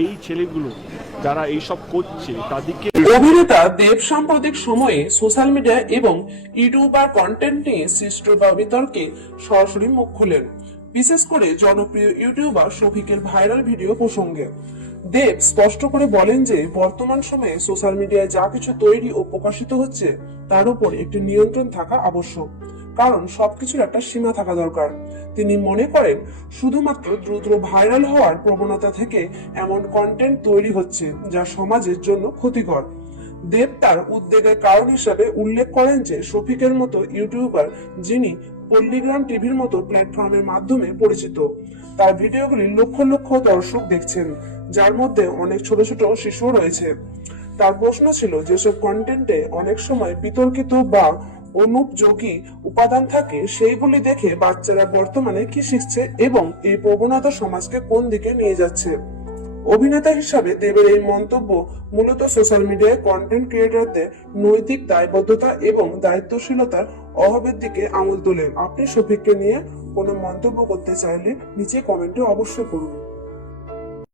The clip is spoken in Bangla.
এই ছেলেগুলো যারা এইসব করছে তাদেরকে। অভিনেতা দেব সাম্প্রতিক সময়ে সোশ্যাল মিডিয়া এবং ইউটিউবার কন্টেন্ট নিয়ে সৃষ্ট বিতর্কে সরাসরি মুখ খুলেন, বিশেষ করে জনপ্রিয় ইউটিউবার শফিকের ভাইরাল ভিডিও প্রসঙ্গে। দেব স্পষ্ট করে বলেন যে বর্তমান সময়ে সোশ্যাল মিডিয়ায় যা কিছু তৈরি ও প্রকাশিত হচ্ছে তার উপর একটি নিয়ন্ত্রণ থাকা আবশ্যক, কারণ সবকিছুর একটা সীমা থাকা দরকার। তিনি মনে করেন শুধুমাত্র দ্রুত ভাইরাল হওয়ার প্রবণতা থেকে এমন কন্টেন্ট তৈরি হচ্ছে যা সমাজের জন্য ক্ষতিকর। দেব তার উদ্বেগের কারণ হিসেবে উল্লেখ করেন যে শফিকের মতো ইউটিউবার, যিনি পল্লীগ্রাম টিভির মতো প্ল্যাটফর্মের মাধ্যমে পরিচিত, তার ভিডিওগুলি লক্ষ লক্ষ দর্শক দেখছেন, যার মধ্যে অনেক ছোট ছোট শিশু রয়েছে। তার প্রশ্ন ছিল, যেসব কন্টেন্টে অনেক সময় বিতর্কিত বা অনুপযোগী উপাদান থাকে সেইগুলি দেখে বাচ্চারা বর্তমানে কি শিখছে এবং এই প্রবণতা সমাজকে কোন দিকে নিয়ে যাচ্ছে। অভিনেতা হিসাবে দেবের এই মন্তব্য মূলত সোশ্যাল মিডিয়ায় কন্টেন্ট ক্রিয়েটরদের নৈতিক দায়বদ্ধতা এবং দায়িত্বশীলতার অভাবের দিকে আঙুল তোলে। আপনি শফিককে নিয়ে কোনো মন্তব্য করতে চাইলে নিচে কমেন্টে অবশ্যই করুন।